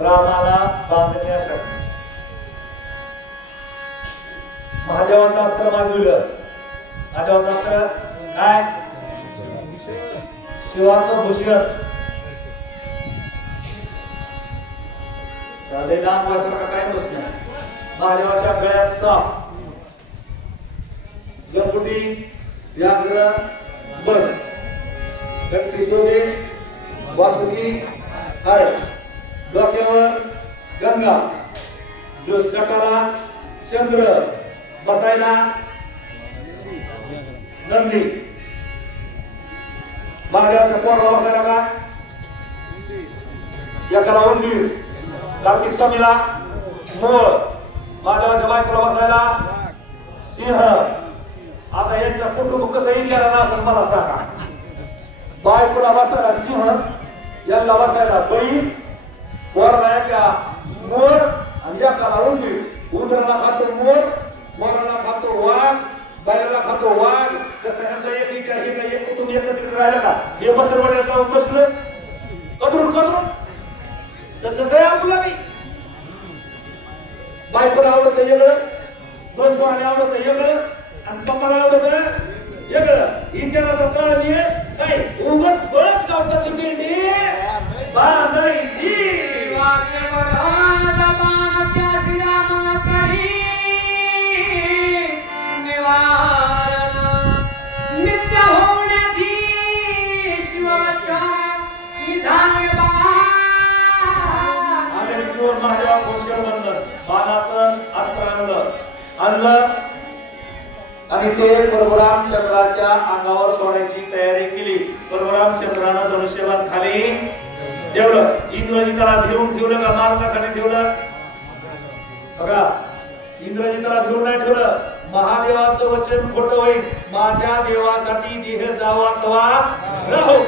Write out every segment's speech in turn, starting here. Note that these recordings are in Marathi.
रामाला बांधण्यासाठी महादेवाचं अस्त्र मागविलं. महादेवाचं अस्त्र काय? शिवाचं भूषण. लहान वाजता काय बसलं. महादेवाच्या गळ्यात साप, जंबुटी, व्याघ्र, बन, गट्टीसोबे, वासुकी, हर, डोक्यावर गंगा, जो चकाला चंद्र, बसायला नंदी. महादेवाच्या पोराला बसायला का? एकाला उंदीर, कार्तिक स्वामीला मोळ, महादेवाच्या बायकोला बसायला सिंह. आता यांचं कुटुंब कसं विचारायला असं मला सांगा. बायकोला बसायला सिंह, यांना बसायला बैल, पोराला एका मोर आणि एकाला उंदीर. उंदराला खातो मोर, मोराला खातो वाघ, बैलाला खातो वाघ. कसं ह्यांचा एक विचार हे काही एक कुटुंब एकत्रित राहिलं का? हे बसरवाड्यात जाऊन बसलं कदरून कदरून. तसं काय आपलं नाही. बायकोला आवडत वेगळं, दोन पोराला आवडत वेगळं आणि पप्पाला आवडत वेगळं. विचाराचा तळ मी काय उगाच बळच गावताची मेंढी बांधायची. नित्य होण्याची शिवाच्या निधाने महादेवा घोषण बनलं. बाणाचं अस्त्र आणलं आणि ते परशुरामचंद्राच्या अंगावर सोडायची तयारी केली. परशुरामचंद्रानं धनुष्यबाण खाली ठेवलं. इंद्रजिताला भिवून ठेवलं का मालकासाठी ठेवलं? बघा, इंद्रजिताला भिवून नाही ठेवलं. महादेवाचं वचन खोटं होईल. माझ्या देवासाठी देह जावा तवा राहो.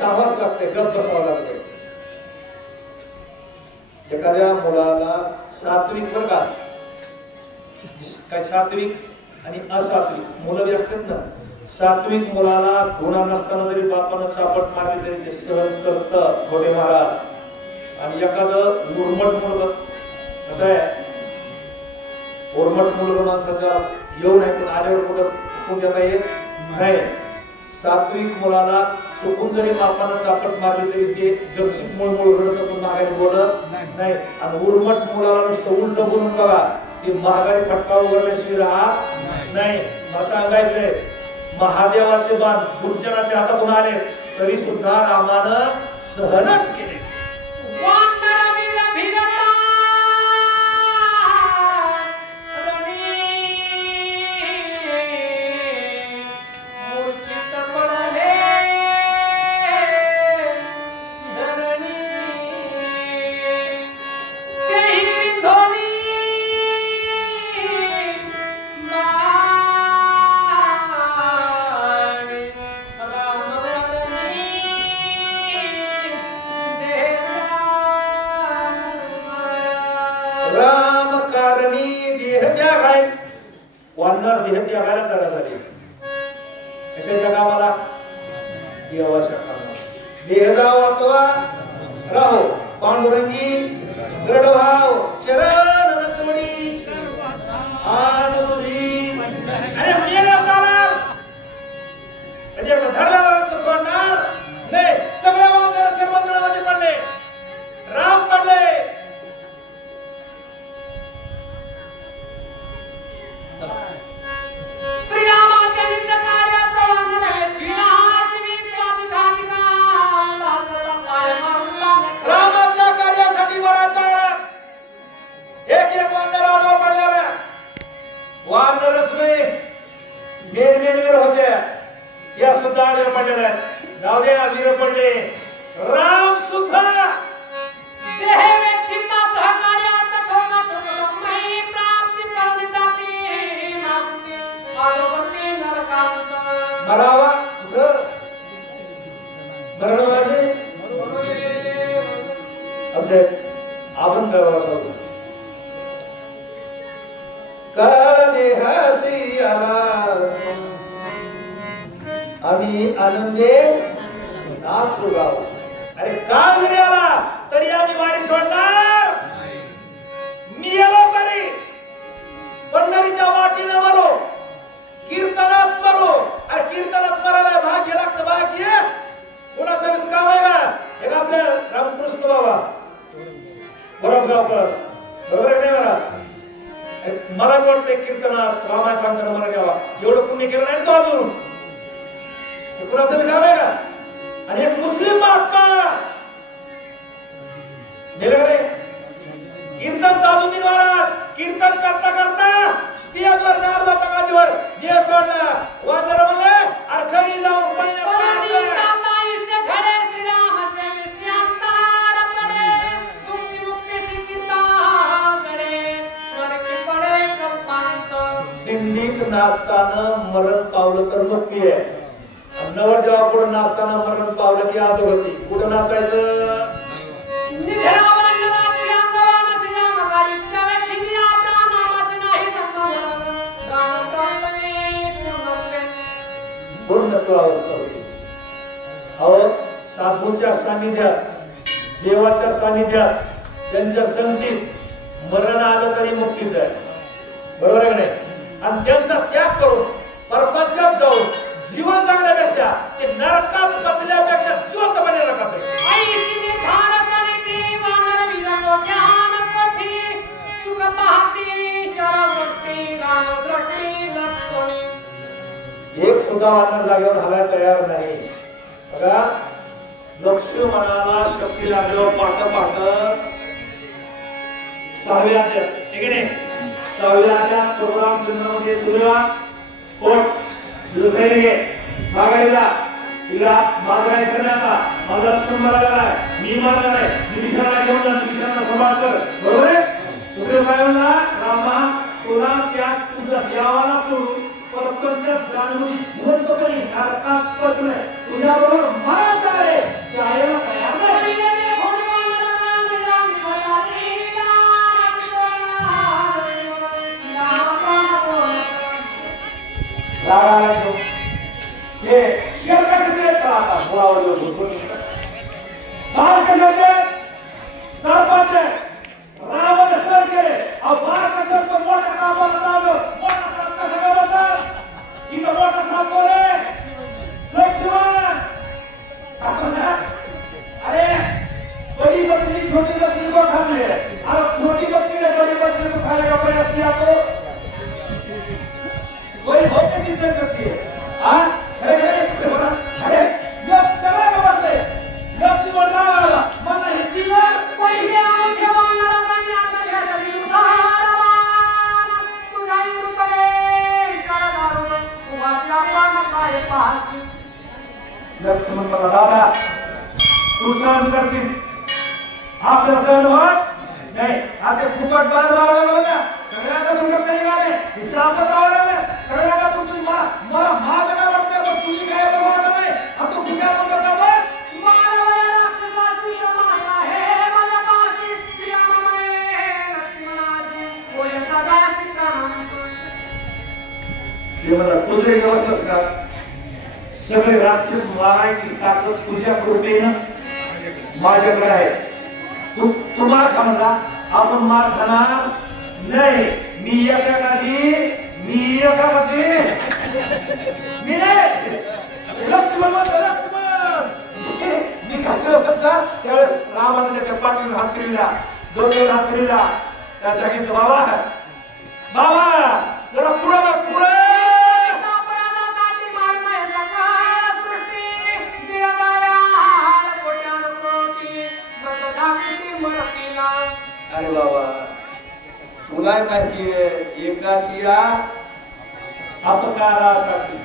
सावध लागते, गप्प बसावं लागते. एखाद्या मुलाला सात्विक बरं का, काय सात्विक आणि असात्विक मुलं बी असतात ना. सात्विक मुलाला गुन्हा नसताना जरी बापानं चापट मारली तरी ते सहन करतं थोडे महाराज. आणि एखादं उर्मट मुलगा कसं आहे, उर्मट मुलगा माणसाचा येऊ नाही पण आल्यावर कुठं चुकून देता येत नाही. सात्विक मुलाला चुकून जरी बापानं चापट मारली तरी ते जगसिक मुळमुळ रडत पण माघारी बोलत नाही. आणि उर्मट मुलाला नुसतं उलट बोलून बघा, ती महागारी फटका उघडल्याशिवाय राहत नाही. मला सांगायचंय, महादेवाचे बाण दुर्जनाच्या हातातून आले तरी सुद्धा रामानं सहनच केले. वानर देह त्यागायला तयार झाले. कशाच्या कामाला? देवाच्या कामाला. देह जाओ अथवा राहो, पांडुरंगी गडभाव चरण रसमणी आन तुझी. अरे मेला चालणार म्हणजे धरलेला रस्ता सोडणार नाही. सगळ्या वानर सर्वंदरामध्ये पडले, राम पडले. रामाच्या कार्यासाठी एक एक वानर आडवा पडलेला. वानरच नाही, मेर होत्या, या सुद्धा आडव्या पडलेल्या. जाऊ दे, वीर पडले. राम सुद्धा देहे चिंता सहकार्यात ठोका ठोकमय प्राप्ती पडली जाते नास्ते आडवते नरकांत मरावा मरणाचे आमचे आपण काय वाचवतो काळ देहासी आला आम्ही आनंदे नाच सुगाव अरे काळ जरी आला तरी आम्ही वारी सोडणार मी आलो तरी पंढरीच्या वाटीनं मरो कीर्तनात मरो अरे कीर्तनात मरायला भाग्य लागतं भाग्य कोणाचा विस्काम आहे का हे आपल्या रामकृष्ण बाबा बरोबर बरोबर नाही मला वाटतंय कीर्तनात रामायण सांगताना मला घ्यावा एवढं पुण्य केलं नाही तो अजून कुणाचं विचार आहे का आणि एक मुस्लिम महात्मा कीर्तन ताजुद्दीन महाराज कीर्तन करता करता स्टेजवर नारदाच्या गादीवर देह सोडला वाजरा म्हणले अरखरी जाऊन दिंडीत नाचताना मरण पावलं तर मुक्ती आहे नवरदेवा पुढे नाचताना मरण पावलं की आदोगती कुठं नाचायचं पूर्णत्व अवस्था होती अहो साधूच्या सानिध्यात देवाच्या सानिध्यात त्यांच्या संगतीत मरण आलं तरी मुक्तीच आहे बरोबर आहे नाही आणि त्यांचा त्याग करून परपंचात जाऊन जीवन जगण्यापेक्षा ते नरकात बसल्यापेक्षा जिवंतपणे नरकात एक सुद्धा वानर जागेवर हलाय तयार नाही बघा लक्ष्मणाला शक्ती लागल्यावर पाहता पाहता 6व्या अध्यायात ठीक आहे 6व्या अध्यायात प्रोग्राम चंद्रमध्ये सूर्य कोट दुसरे मागायला तिला मागाय करण्याचा माझा लक्ष्मण मारायला मी मारणार आहे विभीषणाला घेऊन जा विभीषणाला सांभाळ कर बरोबर आहे सुग्रीव काय म्हणला रामा तुला त्या तुझा देवाला सोडून परपंचात जाणून जिवंतपणे नरकात पचणे तुझ्याबरोबर मरायचं आहे जायला तयार नाही हे शेर कशाचे आहेत का आता मुळावर बाळ कशाचे सर्पाचे रामाने सर केले अहो बाळ कसं तो मोठा सापाला लावलं मोठा साप कसा काय बसला इथं मोठा साप बोले लक्ष्मण अरे बडी बसली छोटी बसली को खाते अरे छोटी बसली ने बड़ी बसली को खाने का प्रयास किया तो कोई हो कैसी सह सकती है हाँ अरे जब समय में बदले लक्ष्मण रावला मन हिंदीला पहिले आखे वाला कन्या कन्या तरी उदारवान तुझाई रुपये करदारू वाचा पण काय पासी लक्ष्मण मला दादा तू सहन करशील आपलं सहन होत नाही आता फुकट बाळ लावला बघा सगळ्यांना तुमच्या तरी गाणे हिसाब लावला सगळ्यांना तुमची मला माझं काय वाटतं पण तुझी काय वाटत नाही आणि तू खुशाल म्हणतो का बस मारवाला राक्षसाची माया हे मला पाशी प्रियमय लक्ष्मणाची कोय सदा शिकाम हे मला तुझे व्यवस्थाच का सगळे राक्षस मारायची ताकद तुझ्या कृपेनं माझ्याकडे आहे तू मार खा म्हणला आपण मार खाणार नाही मी एकाची मी लक्ष्मण मी खाल्लं कसला त्यावेळेस रामाने त्याच्या पाठीवर हात फिरला दोन हात फिरला त्या सांगितलं बाबा बाबा जरा पुढे अरे बाबा तुला माहितीये एकाची अपकारासाठी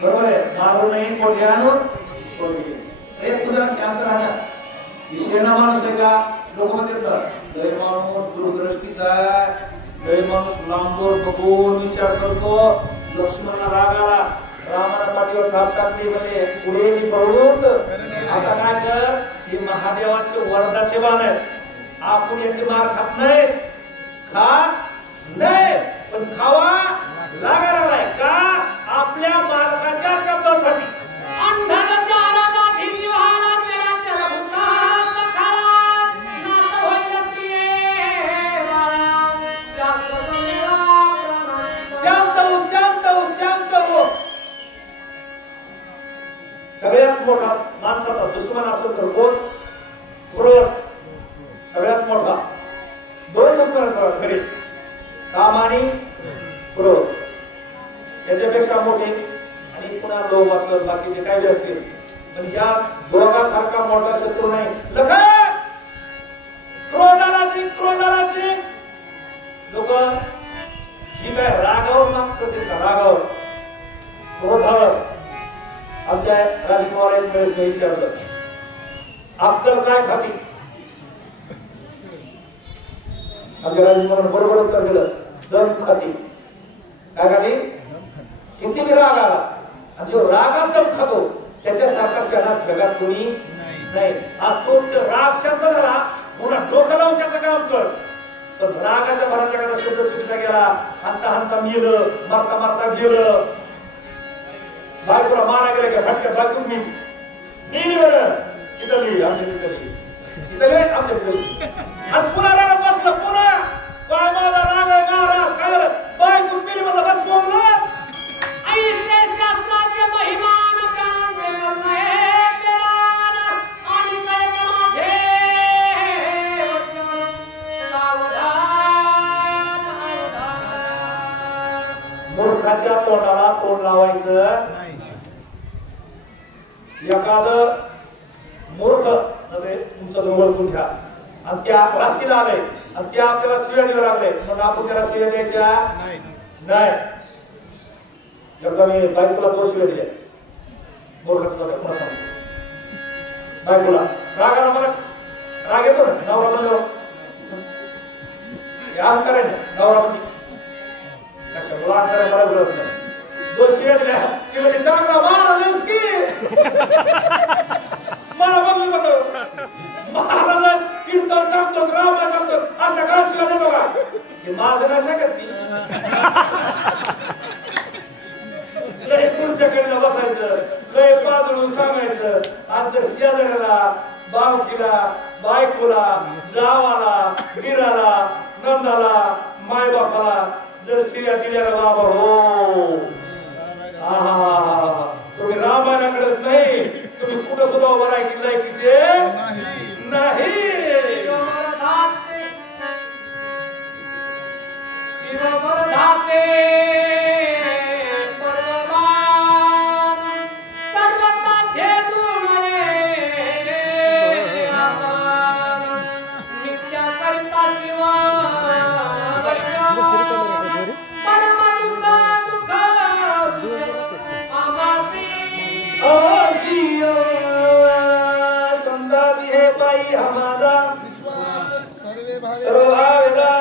बरोबर आहे मारू नाही कोट्यानं रे तू जरा शांत राहा. शेणा माणूस आहे का? लोक म्हणतात लय माणूस दूरदृष्टीचा आहे, लय माणूस लांबवर बघून विचार करतो. लक्ष्मणला राग आला, रामाला पाठीवर थाप टाकली, म्हणजे पुढे मी पळून. आता काय कर, हे महादेवाचे वरदाचे बाण आहे. आपण याचे मार खात नाही, खात नाही, पण खावा लागायला लागलाय का? आपल्या मालकाच्या शब्दासाठी. सगळ्यात मोठा माणसाचा दुश्मन असेल तर कोण? क्रोध. सगळ्यात मोठा. दोन दुश्मन खरे, काम आणि क्रोध. याच्यापेक्षा मोठे आणि पुन्हा लोभ असलं, बाकीचे काही असतील, पण या दोघांसारखा मोठा शत्रू नाही. लखन क्रोधाला लोक जी काय रागावर माफ करतील का? रागावर, क्रोधावर. आमच्या राजकुमार एक वेळेस मी विचारलं, अक्कल काय खाती? आमच्या राजकुमारानं बरोबर उत्तर दिलं, दम खाती. काय खाती? किती बी राग आला आणि जो रागात दम खातो त्याच्यासारखा शहरात जगात कोणी नाही. तो राग शांत झाला, पुन्हा डोकं लावून त्याचं काम कर. पण रागाच्या भरात एखादा शब्द चुकीचा गेला, हंता मेलं, मारता गेलं, बायकोला मारा गेला का फटक्यात बायको मी बरं तिथं लिहिली, आमच्या आणि पुन्हा रडत बसलं. पुन्हा काय माझा राग आहे, मारा काय झालं, बायको मिली मला बस बोललं. ऐसे शास्त्राचे महिमान प्राण करणे पेरान आणि कळत माझे वचन सावधान अवधान. मूर्खाच्या तोंडाला तोंड लावायचं. एखादं मूर्ख तुमचं जवळ घ्या आणि ते राशीला आले आणि ते आपल्याला शिव्या देऊ लागले, मग आपण त्याला शिव्या द्यायच्या नाही. एकदा मी बायकोला 2 शिव्या दिल्या. मूर्खाचं बायकोला रागाला, मला राग येतो ना, नवरा म्हणलो अहंकार आहे ना, नवरा म्हणजे कशा अहंकार आहे मला बोलत नाही. 2 शिव्या दिल्या की म्हणजे चांगला महाराज की मला बघ महाराज कीर्तन सांगतो, राम सांगतो, आता काय शिवाय देतो का? हे माझं नाही सांगत मी. लय पुढच्याकडे बसायचं, लय बाजून सांगायचं. आणि जर शेजाऱ्याला, बावकीला, बायकोला, जावाला, वीराला, नंदाला, मायबापाला जर शिव्या दिल्या बाबा, हो तुम्ही रामायणाकडेच नाही, तुम्ही कुठं सुद्धा उभा राहा की लायकीचे नाही. शिववरधाचे परमान सर्वता छेदून नित्य करिता शिवा परम दुःख संताजी हे बाई हमारा सर्व भावेदा